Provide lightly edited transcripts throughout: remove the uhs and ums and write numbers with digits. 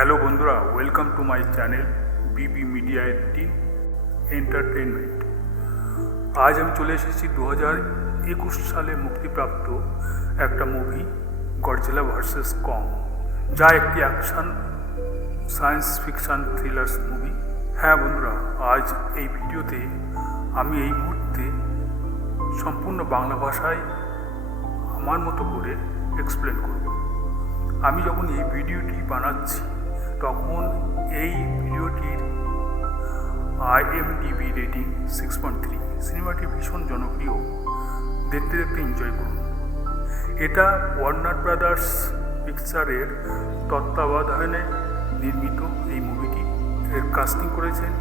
Hello বন্ধুরা, welcome to my channel Bibi media 18 entertainment. আজ আমি চলে এসেছি 2021 সালে মুক্তিপ্রাপ্ত একটা মুভি গডজিলা ভার্সেস কং, যা একটি action science fiction thriller movie. হ্যাঁ বন্ধুরা, আজ এই ভিডিওতে আমি এই মুহূর্তে সম্পূর্ণ বাংলা ভাষায় আমার মতো করে এক্সপ্লেন করব। আমি যখন এই ভিডিওটি বানাচ্ছি তখন এই ভিডিওটির IMDb রেটিং 6.3। সিনেমাটি ভীষণ জনপ্রিয়, দেখতে দেখতে এনজয় করুন। এটা ওয়ার্নার ব্রাদার্স পিকচারের তত্ত্বাবধানে নির্মিত এই মুভিটি। এর কাস্টিং করেছেন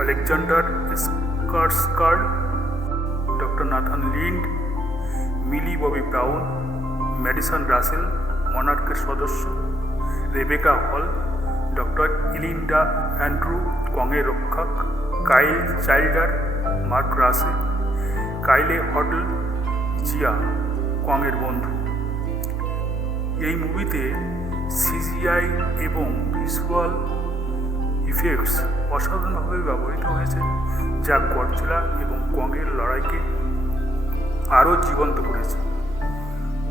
আলেকজান্ডার স্কারস্গার্ড, ডক্টর নাথান লিন্ড, মিলি ববি ব্রাউন, ম্যাডিসন রাসেল মনার্কের সদস্য, রেবেকা হল, ডক্টর ইলিন্ডা অ্যান্ড্রু কংয়ের রক্ষক, কাইল চাইল্ডার, মার্ক রাসেল, কাইলে হডল, জিয়া কংয়ের বন্ধু। এই মুভিতে CGI এবং ভিজুয়াল ইফেক্টস অসাধারণভাবে ব্যবহৃত হয়েছে, যা গডজিলা এবং কংয়ের লড়াইকে আরও জীবন্ত করেছে।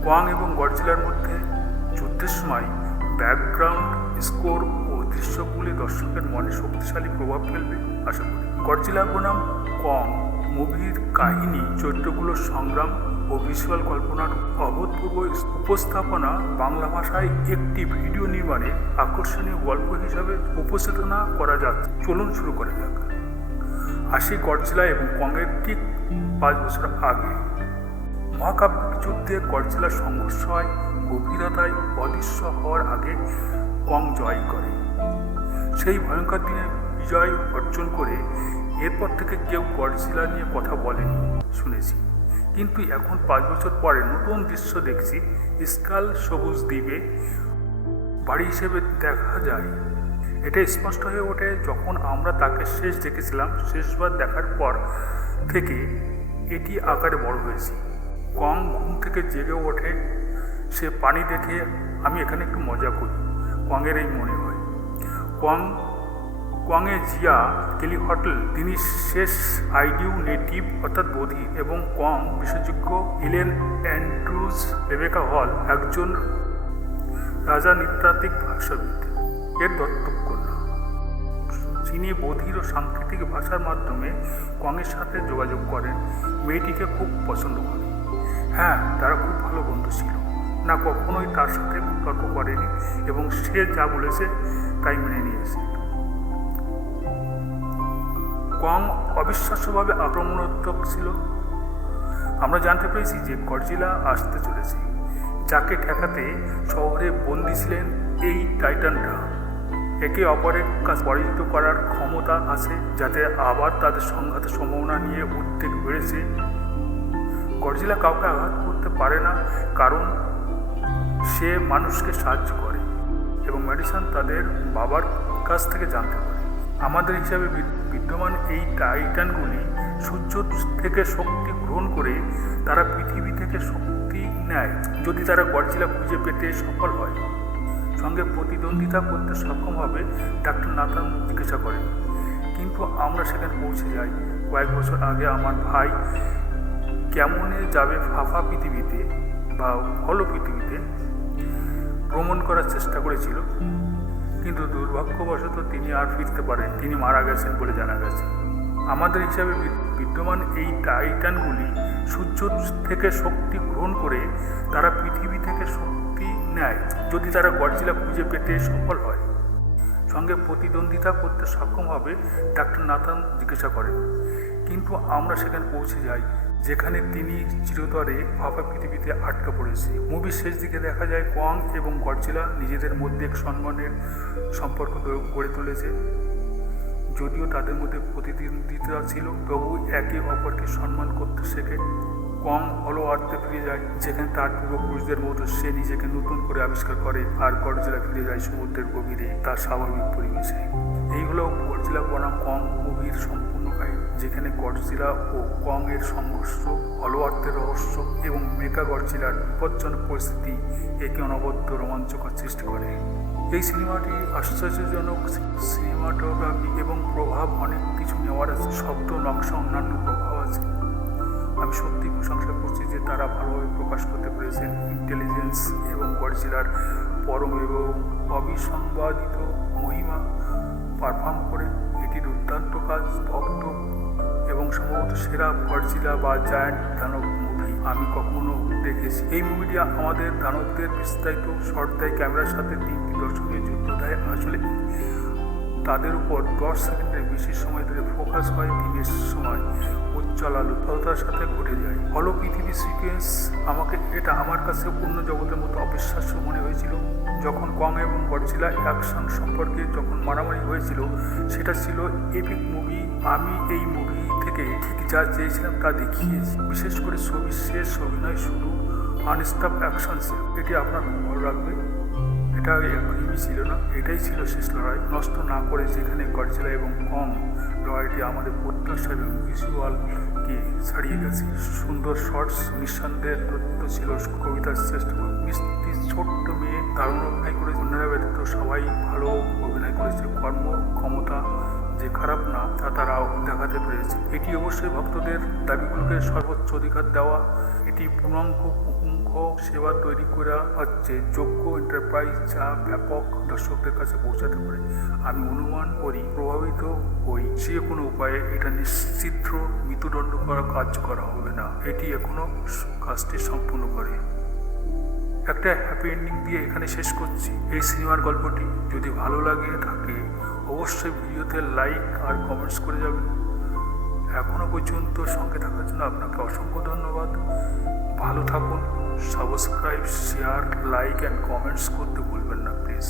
কং এবং গডজিলার মধ্যে যুদ্ধের সময় ব্যাকগ্রাউন্ড স্কোর ও দৃশ্যগুলি দর্শকের মনে শক্তিশালী প্রভাব ফেলবে আশা করি। গডজিলা বনাম কং মুভির কাহিনী, চরিত্রগুলোর সংগ্রাম ও ভিজুয়াল কল্পনার অভূতপূর্ব উপস্থাপনা বাংলা ভাষায় একটি ভিডিও নির্মাণে আকর্ষণীয় গল্প হিসাবে উপস্থাপনা করা যাচ্ছে। চলুন শুরু করা যাক। আসি গডজিলা এবং কংয়ের ঠিক 5 বছর আগে। মহাকাব্যিক যুদ্ধে গডজিলার সংঘর্ষ হয়, গভীরতায় অদৃশ্য হওয়ার আগে কং জয় করে। সেই ভয়ঙ্কর দিনে বিজয় অর্জন করে এরপর থেকে কেউ গডজিলা নিয়ে কথা বলেনি শুনেছি, কিন্তু এখন 5 বছর পরে নতুন দৃশ্য দেখছি। স্কাল সবুজ দ্বীপে বাড়ি হিসেবে দেখা যায়। এটা স্পষ্ট হয়ে ওঠে যখন আমরা তাকে শেষ দেখেছিলাম। শেষবার দেখার পর থেকে এটি আকারে বড় হয়েছে। কং ঘুম থেকে জেগে ওঠে, সে পানি দেখে আমি এখানে একটু মজা করি, কংয়ের এই মনে হয়। কংয়ে জিয়া কেলি হটল, তিনি শেষ আইডিউ নেটিভ অর্থাৎ বধির, এবং কং বিশেষজ্ঞ ইলেন অ্যান্ড্রুজ, রেবেকা হল একজন রাজনীতাত্ত্বিক ভাষাবিদ, এর দত্তক কন্যা। যিনি বধির ও সাংকেতিক ভাষার মাধ্যমে কংয়ের সাথে যোগাযোগ করেন। মেয়েটিকে খুব পছন্দ করে। হ্যাঁ, তারা খুব ভালো বন্ধু ছিল না, কখনোই তার সাথে তর্ক করেনি এবং সে যা বলেছে তাই মেনে নিয়েছে। কং অবিশ্বাস্যভাবে আক্রমণাত্মক ছিল। আমরা জানতে পেরেছি যে গডজিলা আসতে চলেছে, যাকে ঠেকাতে শহরে বন্দী ছিলেন এই টাইটানরা। একে অপরের কাছে পরাজিত করার ক্ষমতা আছে, যাতে আবার তাদের সংঘাতের সম্ভাবনা নিয়ে উদ্বেগ বেড়েছে। গডজিলা কাউকে আঘাত করতে পারে না, কারণ সে মানুষকে সাহায্য করে এবং মেডিসন তাদের বাবার কাছ থেকে জানতে পারে। আমাদের হিসাবে বিদ্যমান এই টাইটানগুলি সূর্য থেকে শক্তি গ্রহণ করে তারা পৃথিবী থেকে শক্তি নেয় যদি তারা গডজিলা খুঁজে পেতে সফল হয়। সঙ্গে প্রতিদ্বন্দ্বিতা করতে সক্ষম হবে, ডাক্তার নাথান জিজ্ঞাসা করেন। কিন্তু আমরা সেখানে পৌঁছে যাই কয়েক বছর আগে। আমার ভাই কেমনে যাবে ফাঁপা পৃথিবীতে বা হলো পৃথিবীতে ভ্রমণ করার চেষ্টা করেছিল, কিন্তু দুর্ভাগ্যবশত তিনি আর ফিরতে পারেন। তিনি মারা গেছেন বলে জানা গেছে। আমাদের হিসাবে বিদ্যমান এই টাইটানগুলি সূর্য থেকে শক্তি গ্রহণ করে তারা পৃথিবী থেকে শক্তি নেয় যদি তারা গডজিলা খুঁজে পেতে সফল হয়। সঙ্গে প্রতিদ্বন্দ্বিতা করতে সক্ষম হবে, ডাক্তার নাথান জিজ্ঞাসা করেন। কিন্তু আমরা সেখানে পৌঁছে যাই যেখানে তিনি চিরতরে ফাঁপা পৃথিবীতে আটকা পড়েছে। মুভির শেষ দিকে দেখা যায় কং এবং গডজিলা নিজেদের মধ্যে এক সম্মানের সম্পর্ক গড়ে তুলেছে। যদিও তাদের মধ্যে প্রতিদ্বন্দ্বিতা ছিল, তবু একে অপরকে সম্মান করতে শেখে। কং হলো আর্থে ফিরে যায়, যেখানে তার পূর্বপুরুষদের মতো সে নিজেকে নতুন করে আবিষ্কার করে, আর গডজিলা ফিরে যায় সমুদ্রের গভীরে তার স্বাভাবিক পরিবেশে। এই হলো গডজিলা বনাম কং মুভির সম্পূর্ণ কাহিনী, যেখানে গডজিলা ও কং এর সংঘর্ষ, হলো আর্থের রহস্য এবং মেগা গডজিলার বিপজ্জনক পরিস্থিতি একে অনবদ্য রোমাঞ্চকর সৃষ্টি করে। এই সিনেমাটি আশ্চর্যজনক সিনেমাটোগ্রাফি এবং প্রভাব অনেক কিছু নেওয়ার আছে, শব্দ নকশা অন্যান্য প্রভাব আছে। আমি সত্যি প্রশংসা করছি যে তারা ভালোভাবে প্রকাশ করতে পেরেছেন ইন্টেলিজেন্স এবং গডজিলার পরম এবং অবিসংবাদিত মহিমা পারফর্ম করে। এটি দুর্দান্ত কাজ, ভক্ত এবং সম্ভবত সেরা গডজিলা বা জায়ান্ট দানব মুভি আমি কখনো দেখেছি। এই মুভিটি আমাদের দানবদের বিস্তারিত শট দেয়, ক্যামেরার সাথে 3টি দর্শনীয় যুদ্ধ দেয়। আসলে তাদের উপর 10 সেকেন্ডের বেশি সময় ধরে ফোকাস হয়। দিনের সময় উজ্জ্বল আলো তলতার সাথে ঘটে যায়। হলো পৃথিবী সিকোয়েন্স এটা আমার কাছে অন্য জগতের মতো অবিশ্বাস্য মনে হয়েছিল। যখন কং এবং গডজিলা অ্যাকশন সম্পর্কে যখন মারামারি হয়েছিল, সেটা ছিল এপিক মুভি। আমি এই মুভি থেকে ঠিক যা চেয়েছিলাম তা দেখিয়েছি। বিশেষ করে ছবির শেষ অভিনয় শুরু আনস্টপ অ্যাকশন ছিল। এটি আপনার খুব ভালো লাগবে। এটা একঘেয়েমি ছিল না, এটাই ছিল শেষ লড়াই। নষ্ট না করে যেখানে গডজিলা এবং কং লড়াইটি আমাদের প্রত্যাশা এবং ভিজুয়ালকে ছাড়িয়ে গেছে। সুন্দর শর্টস, নিঃসন্দেহের তথ্য ছিল কবিতার শ্রেষ্ঠ। মিষ্টি ছোট্ট মেয়ে দারুণ অভিনয় করে, অন্যরা ব্যতীত সবাই ভালো অভিনয় করেছে। ক্ষমতা যে খারাপ না তা তারাও দেখাতে পেরেছে। এটি অবশ্যই ভক্তদের দাবিগুলোকে সর্বোচ্চ অধিকার দেওয়া। এটি পূর্ণাঙ্গ সেবা তৈরি করা হচ্ছে যোগ্য এন্টারপ্রাইজ যা ব্যাপক দর্শকদের কাছে পৌঁছাতে পারে। আমি অনুমান করি, প্রভাবিত হই যে কোনো উপায়ে এটা নিশ্চিত্র মৃত্যুদণ্ড করা কাজ করা হবে না। এটি এখনো কাজটি সম্পূর্ণ করে। একটা হ্যাপি এন্ডিং দিয়ে এখানে শেষ করছি এই সিনেমার গল্পটি। যদি ভালো লাগে থাকে অবশ্যই ভিডিওতে লাইক আর কমেন্টস করে যাবেন। এখনো পর্যন্ত সঙ্গে থাকার জন্য আপনাকে অসংখ্য ধন্যবাদ। ভালো থাকুন। Subscribe, share, like and comments করতে ভুলবেন না প্লিজ।